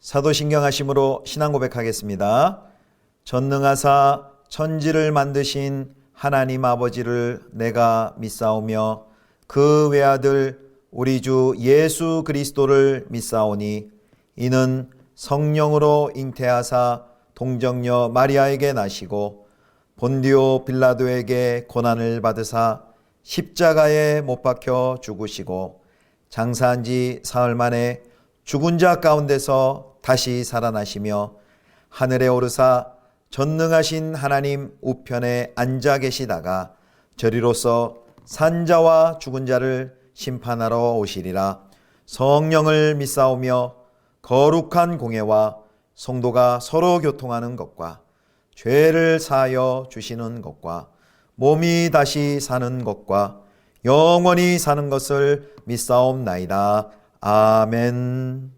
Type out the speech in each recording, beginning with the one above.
사도신경하심으로 신앙 고백하겠습니다. 전능하사 천지를 만드신 하나님 아버지를 내가 믿사오며 그 외아들 우리 주 예수 그리스도를 믿사오니 이는 성령으로 잉태하사 동정녀 마리아에게 나시고 본디오 빌라도에게 고난을 받으사 십자가에 못 박혀 죽으시고 장사한 지 사흘 만에 죽은 자 가운데서 다시 살아나시며 하늘에 오르사 전능하신 하나님 우편에 앉아 계시다가 저리로서 산자와 죽은 자를 심판하러 오시리라. 성령을 믿사오며 거룩한 공예와 성도가 서로 교통하는 것과 죄를 사하여 주시는 것과 몸이 다시 사는 것과 영원히 사는 것을 믿사옵나이다. 아멘.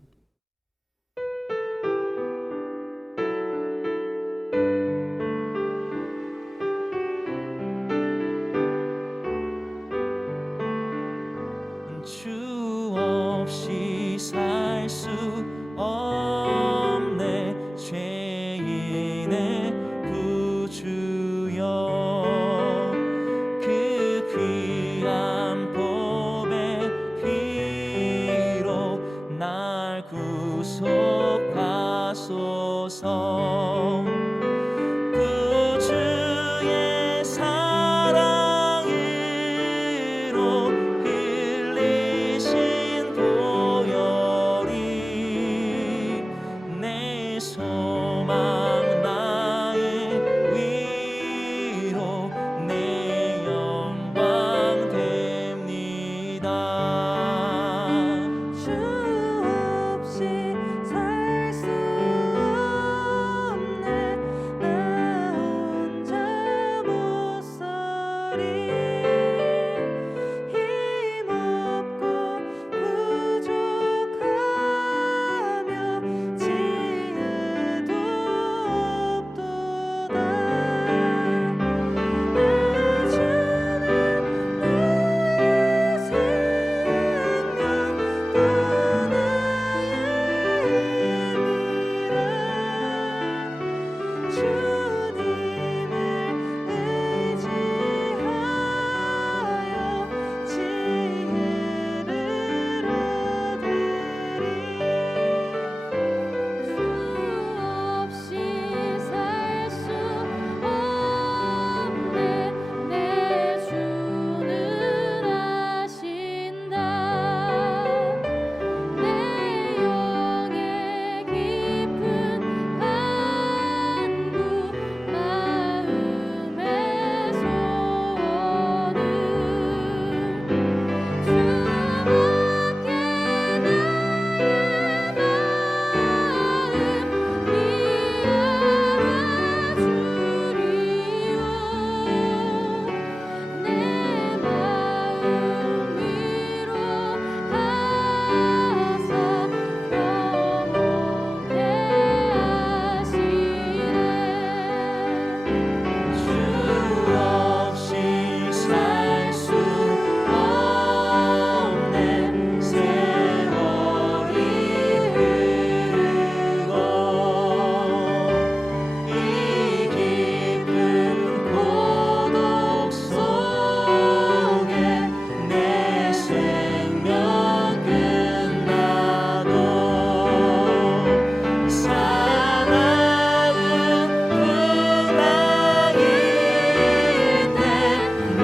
주 없이 살 수 없네 죄인의 구주여 그 귀한 보배 피로 날 구속하소서 구주의 사랑으로 흘리신 보혈이 내 소망 나의 위로 내 영광 됩니다. 주 없이 살 수 없네 나 혼자 못 서리 힘없고 부족하며 지혜도 없도다. 주는 나의 생명 또 나의 힘이라 주님을 의지하여 지혜를 얻으리. 주 없이 살 수 없네 내 주는 아신다. 내 영의 깊은 간구 마음의 소원은 주밖에 나의 마음 이알아주리요. 내 마음 위로하사 평온케 하시네. 주 없이 살 수 없네 세월이 흐르고 이 깊은 고독 속에 내 생명 끝나도 사나운 풍랑일 때 날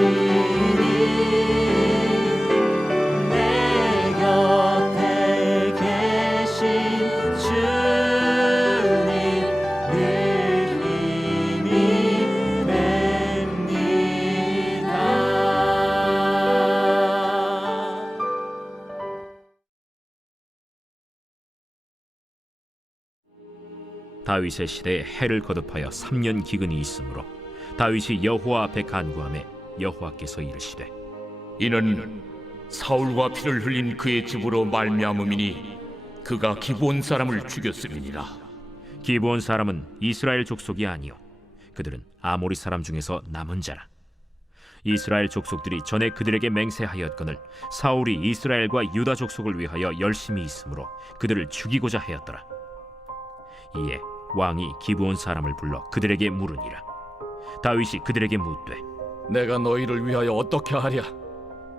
지켜주시니 내 곁에 계신 주님 늘 힘이 됩니다. 다윗의 시대에 해를 거듭하여 3년 기근이 있으므로 다윗이 여호와 앞에 간구하매 여호와께서 이르시되 이는 사울과 피를 흘린 그의 집으로 말미암음이니 그가 기브온 사람을 죽였음이니라. 기브온 사람은 이스라엘 족속이 아니요 그들은 아모리 사람 중에서 남은 자라. 이스라엘 족속들이 전에 그들에게 맹세하였거늘 사울이 이스라엘과 유다 족속을 위하여 열심히 있으므로 그들을 죽이고자 하였더라. 이에 왕이 기브온 사람을 불러 그들에게 물으니라. 다윗이 그들에게 묻되 내가 너희를 위하여 어떻게 하랴?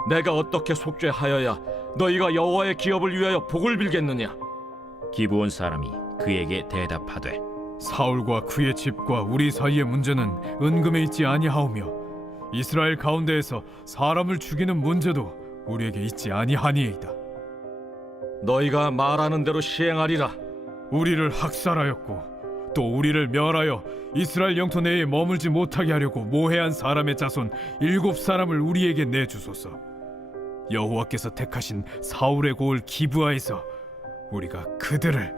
내가 어떻게 속죄하여야 너희가 여호와의 기업을 위하여 복을 빌겠느냐? 기브온 사람이 그에게 대답하되 사울과 그의 집과 우리 사이의 문제는 은금에 있지 아니하오며 이스라엘 가운데에서 사람을 죽이는 문제도 우리에게 있지 아니하니이다. 너희가 말하는 대로 시행하리라. 우리를 학살하였고 또 우리를 멸하여 이스라엘 영토 내에 머물지 못하게 하려고 모해한 사람의 자손 7사람을 우리에게 내주소서. 여호와께서 택하신 사울의 고을 기브아에서 우리가 그들을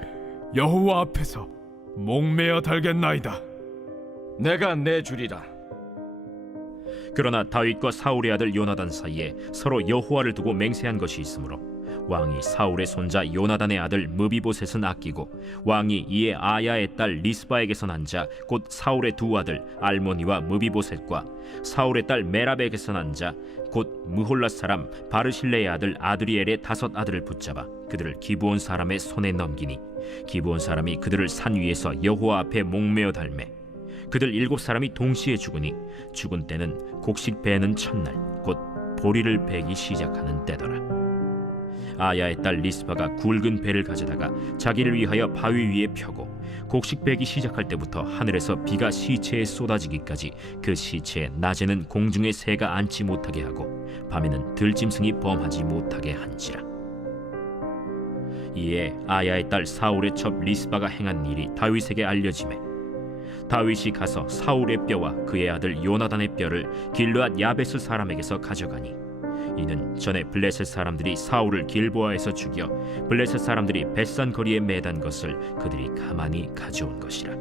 여호와 앞에서 목매어 달겠나이다. 내가 내주리라. 그러나 다윗과 사울의 아들 요나단 사이에 서로 여호와를 두고 맹세한 것이 있으므로 왕이 사울의 손자 요나단의 아들 무비보셋은 아끼고 왕이 이에 아야의 딸 리스바에게서 난 자 곧 사울의 두 아들 알모니와 무비보셋과 사울의 딸 메랍에게서 난 자 곧 무홀랏 사람 바르실레의 아들 아드리엘의 5 아들을 붙잡아 그들을 기브온 사람의 손에 넘기니 기브온 사람이 그들을 산 위에서 여호와 앞에 목매어 달매 그들 7사람이 동시에 죽으니 죽은 때는 곡식 베는 첫날 곧 보리를 베기 시작하는 때더라. 아야의 딸 리스바가 굵은 배를 가져다가 자기를 위하여 바위 위에 펴고 곡식 베기 시작할 때부터 하늘에서 비가 시체에 쏟아지기까지 그 시체에 낮에는 공중의 새가 앉지 못하게 하고 밤에는 들짐승이 범하지 못하게 한지라. 이에 아야의 딸 사울의 첩 리스바가 행한 일이 다윗에게 알려지매 다윗이 가서 사울의 뼈와 그의 아들 요나단의 뼈를 길르앗 야베스 사람에게서 가져가니 이는 전에 블레셋 사람들이 사울을 길보아에서 죽여 블레셋 사람들이 벳산 거리에 매단 것을 그들이 가만히 가져온 것이라.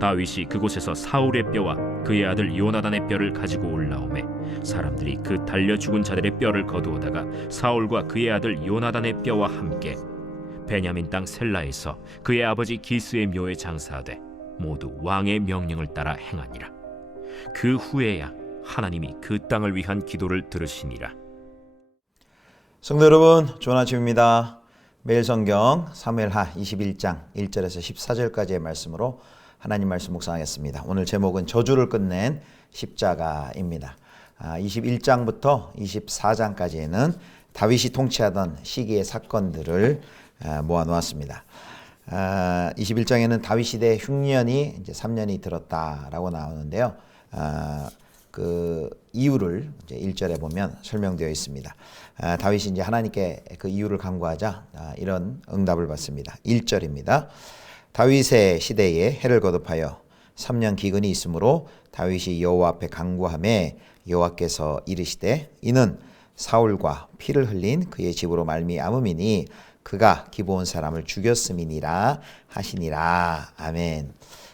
다윗이 그곳에서 사울의 뼈와 그의 아들 요나단의 뼈를 가지고 올라오매 사람들이 그 달려 죽은 자들의 뼈를 거두어다가 사울과 그의 아들 요나단의 뼈와 함께 베냐민 땅 셀라에서 그의 아버지 기스의 묘에 장사하되 모두 왕의 명령을 따라 행하니라. 그 후에야 하나님이 그 땅을 위한 기도를 들으시니라. 성도 여러분, 좋은 아침입니다. 매일 성경 사무엘하 21장 1절에서 14절까지의 말씀으로 하나님 말씀 묵상하겠습니다. 오늘 제목은 저주를 끝낸 십자가입니다. 21장부터 24장까지는 다윗이 통치하던 시기의 사건들을 모아놓았습니다. 21장에는 다윗 시대 흉년이 이제 3년이 들었다라고 나오는데요. 그 이유를 이제 1절에 보면 설명되어 있습니다. 다윗이 이제 하나님께 그 이유를 간구하자 이런 응답을 받습니다. 1절입니다. 다윗의 시대에 해를 거듭하여 3년 기근이 있으므로 다윗이 여호와 앞에 간구하매 여호와께서 이르시되 이는 사울과 피를 흘린 그의 집으로 말미암음이니 그가 기브온 사람을 죽였음이니라 하시니라. 아멘.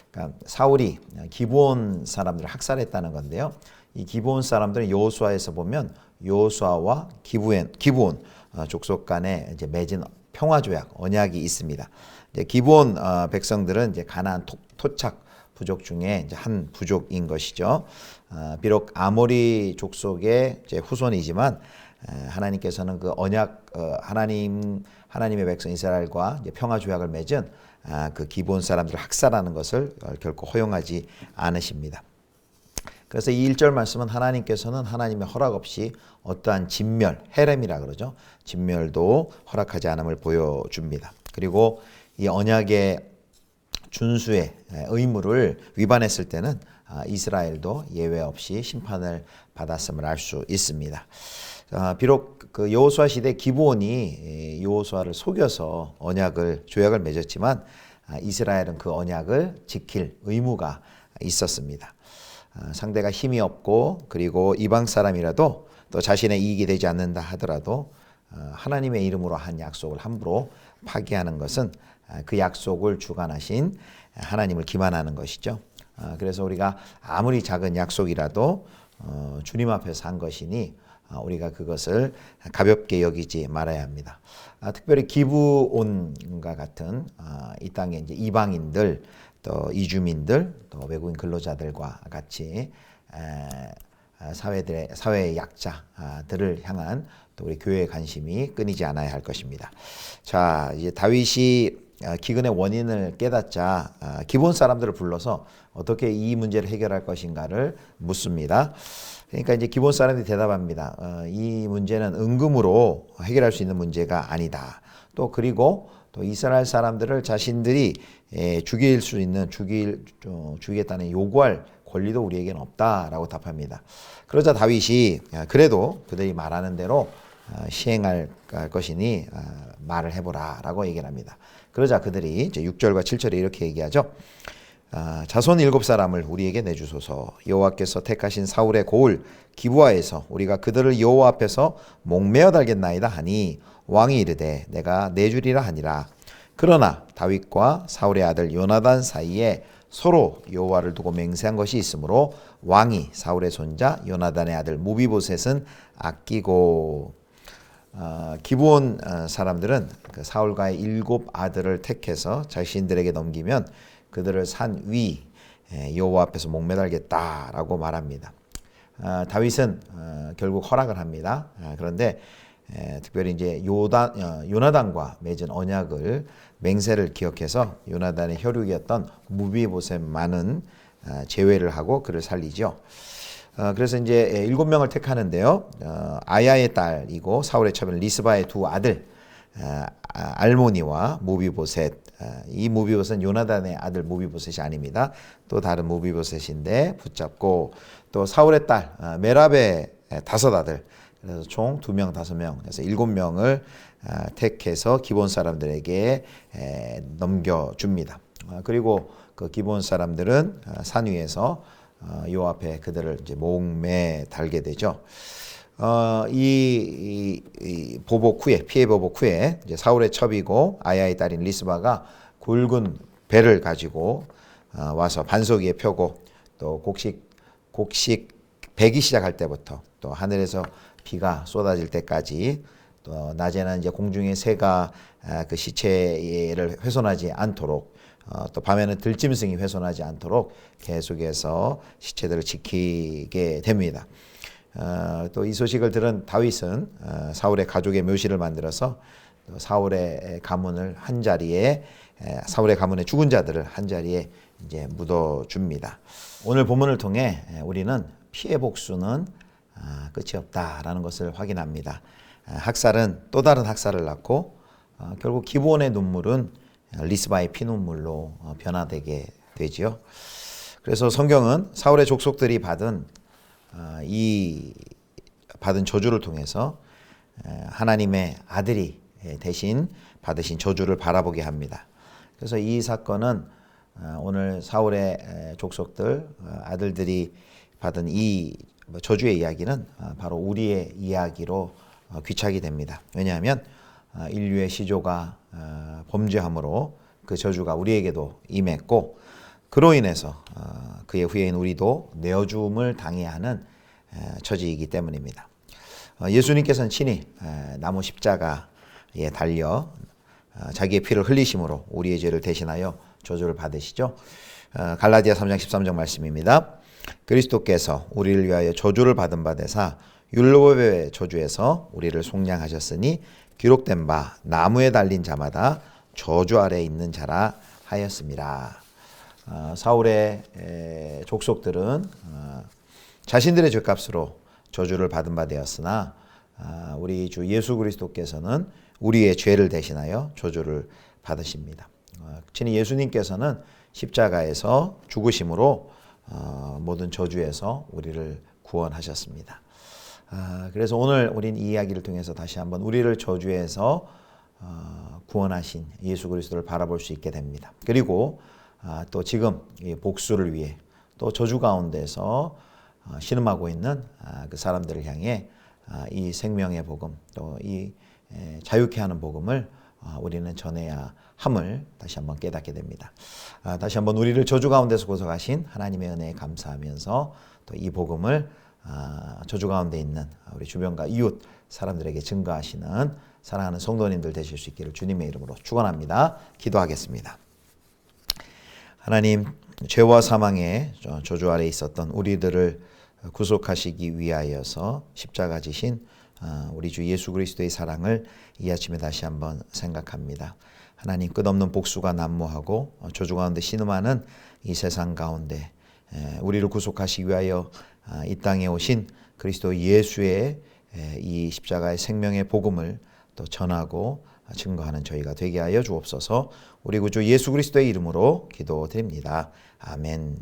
그러니까 사울이 기브온 사람들을 학살했다는 건데요. 이 기브온 사람들은 여호수아에서 보면 여호수아와 기브온 족속 간에 이제 맺은 평화 조약 언약이 있습니다. 이제 기브온 백성들은 이제 가나안 토착 부족 중에 이제 한 부족인 것이죠. 비록 아모리 족속의 이제 후손이지만 하나님께서는 그 언약 하나님의 백성 이스라엘과 이제 평화 조약을 맺은 그 기브온 사람들을 학살하는 것을 결코 허용하지 않으십니다. 그래서 이 1절 말씀은 하나님께서는 하나님의 허락 없이 어떠한 진멸, 헤렘이라 그러죠. 진멸도 허락하지 않음을 보여줍니다. 그리고 이 언약의 준수의 의무를 위반했을 때는 이스라엘도 예외 없이 심판을 받았음을 알 수 있습니다. 비록 그 여호수아 시대 기브온이 여호수아를 속여서 조약을 맺었지만 이스라엘은 그 언약을 지킬 의무가 있었습니다. 상대가 힘이 없고 그리고 이방 사람이라도 또 자신의 이익이 되지 않는다 하더라도 하나님의 이름으로 한 약속을 함부로 파기하는 것은 그 약속을 주관하신 하나님을 기만하는 것이죠. 그래서 우리가 아무리 작은 약속이라도 주님 앞에서 한 것이니 우리가 그것을 가볍게 여기지 말아야 합니다. 특별히 기브온과 같은 이 땅의 이제 이방인들, 또 이주민들, 또 외국인 근로자들과 같이 사회의 약자들을 향한 또 우리 교회의 관심이 끊이지 않아야 할 것입니다. 자, 이제 다윗이 기근의 원인을 깨닫자 기본 사람들을 불러서 어떻게 이 문제를 해결할 것인가를 묻습니다. 그러니까 이제 기본 사람들이 대답합니다. 이 문제는 은금으로 해결할 수 있는 문제가 아니다. 또 그리고 또 이스라엘 사람들을 자신들이 죽이겠다는 요구할 권리도 우리에게는 없다라고 답합니다. 그러자 다윗이 그래도 그들이 말하는 대로 시행할 것이니 말을 해보라라고 얘기를 합니다. 그러자 그들이 이제 6절과 7절에 이렇게 얘기하죠. 자손 7사람을 우리에게 내주소서. 여호와께서 택하신 사울의 고을 기브아에서 우리가 그들을 여호와 앞에서 목매어 달겠나이다 하니 왕이 이르되 내가 내주리라 하니라. 그러나 다윗과 사울의 아들 요나단 사이에 서로 여호와를 두고 맹세한 것이 있으므로 왕이 사울의 손자 요나단의 아들 무비보셋은 아끼고. 기브온 사람들은 그 사울과의 7 아들을 택해서 자신들에게 넘기면 그들을 산 위 여호와 앞에서 목매달겠다라고 말합니다. 다윗은 결국 허락을 합니다. 그런데 특별히 이제 요나단과 맺은 언약을 맹세를 기억해서 요나단의 혈육이었던 무비보셋만은 제외를 하고 그를 살리죠. 그래서 이제 7명을 택하는데요. 아야의 딸이고 사울의 처분 리스바의 2 아들 알모니와 무비보셋. 이 무비보셋은 요나단의 아들 무비보셋이 아닙니다. 또 다른 무비보셋인데 붙잡고 또 사울의 딸 메랍의 5 아들. 그래서 총 2명, 5명, 그래서 7명을 택해서 기본 사람들에게 넘겨줍니다. 그리고 그 기본 사람들은 산 위에서 요 앞에 그들을 이제 목매 달게 되죠. 이 보복 후에 피해 보복 후에 이제 사울의 첩이고 아야의 딸인 리스바가 굵은 배를 가지고 와서 반석 위에 펴고 또 곡식 배기 시작할 때부터 또 하늘에서 비가 쏟아질 때까지 또 낮에는 이제 공중의 새가 그 시체를 훼손하지 않도록 또 밤에는 들짐승이 훼손하지 않도록 계속해서 시체들을 지키게 됩니다. 또 이 소식을 들은 다윗은 사울의 가족의 묘실을 만들어서 사울의 가문을 한 자리에 사울의 가문의 죽은 자들을 한 자리에 이제 묻어줍니다. 오늘 본문을 통해 우리는 피해 복수는 끝이 없다라는 것을 확인합니다. 학살은 또 다른 학살을 낳고 결국 기브온의 눈물은 리스바의 피눈물로 변화되게 되지요. 그래서 성경은 사울의 족속들이 받은 저주를 통해서 하나님의 아들이 대신 받으신 저주를 바라보게 합니다. 그래서 이 사건은 오늘 사울의 족속들 아들들이 받은 이 저주의 이야기는 바로 우리의 이야기로 귀착이 됩니다. 왜냐하면 인류의 시조가 범죄함으로 그 저주가 우리에게도 임했고 그로 인해서 그의 후예인 우리도 내어줌을 당해야 하는 처지이기 때문입니다. 예수님께서는 친히 나무 십자가에 달려 자기의 피를 흘리심으로 우리의 죄를 대신하여 저주를 받으시죠. 갈라디아 3장 13절 말씀입니다. 그리스도께서 우리를 위하여 저주를 받은 바 되사 율법의 저주에서 우리를 속량하셨으니 기록된 바 나무에 달린 자마다 저주 아래에 있는 자라 하였습니다. 사울의 족속들은 자신들의 죄값으로 저주를 받은 바 되었으나 우리 주 예수 그리스도께서는 우리의 죄를 대신하여 저주를 받으십니다. 친히 예수님께서는 십자가에서 죽으심으로 모든 저주에서 우리를 구원하셨습니다. 그래서 오늘 우린 이 이야기를 통해서 다시 한번 우리를 저주에서 구원하신 예수 그리스도를 바라볼 수 있게 됩니다. 그리고 또 지금 복수를 위해 또 저주 가운데서 신음하고 있는 그 사람들을 향해 이 생명의 복음 또 이 자유케 하는 복음을 우리는 전해야 함을 다시 한번 깨닫게 됩니다. 다시 한번 우리를 저주 가운데서 구속하신 하나님의 은혜에 감사하면서 또 이 복음을 저주 가운데 있는 우리 주변과 이웃 사람들에게 증거하시는 사랑하는 성도님들 되실 수 있기를 주님의 이름으로 축원합니다. 기도하겠습니다. 하나님, 죄와 사망의 저주 아래 있었던 우리들을 구속하시기 위하여서 십자가 지신 우리 주 예수 그리스도의 사랑을 이 아침에 다시 한번 생각합니다. 하나님 끝없는 복수가 난무하고 저주 가운데 신음하는 이 세상 가운데 우리를 구속하시기 위하여 이 땅에 오신 그리스도 예수의 이 십자가의 생명의 복음을 또 전하고 증거하는 저희가 되게 하여 주옵소서. 우리 구주 예수 그리스도의 이름으로 기도드립니다. 아멘.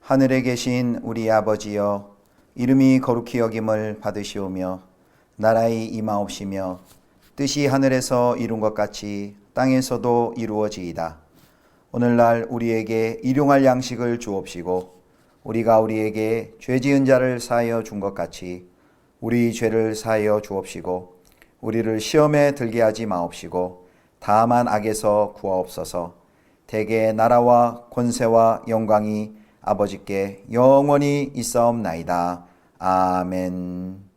하늘에 계신 우리 아버지여, 이름이 거룩히 여김을 받으시오며 나라의 임하옵시며 뜻이 하늘에서 이룬 것 같이 땅에서도 이루어지이다. 오늘날 우리에게 일용할 양식을 주옵시고 우리가 우리에게 죄 지은 자를 사하여 준 것 같이 우리 죄를 사하여 주옵시고 우리를 시험에 들게 하지 마옵시고 다만 악에서 구하옵소서. 대개 나라와 권세와 영광이 아버지께 영원히 있사옵나이다. 아멘.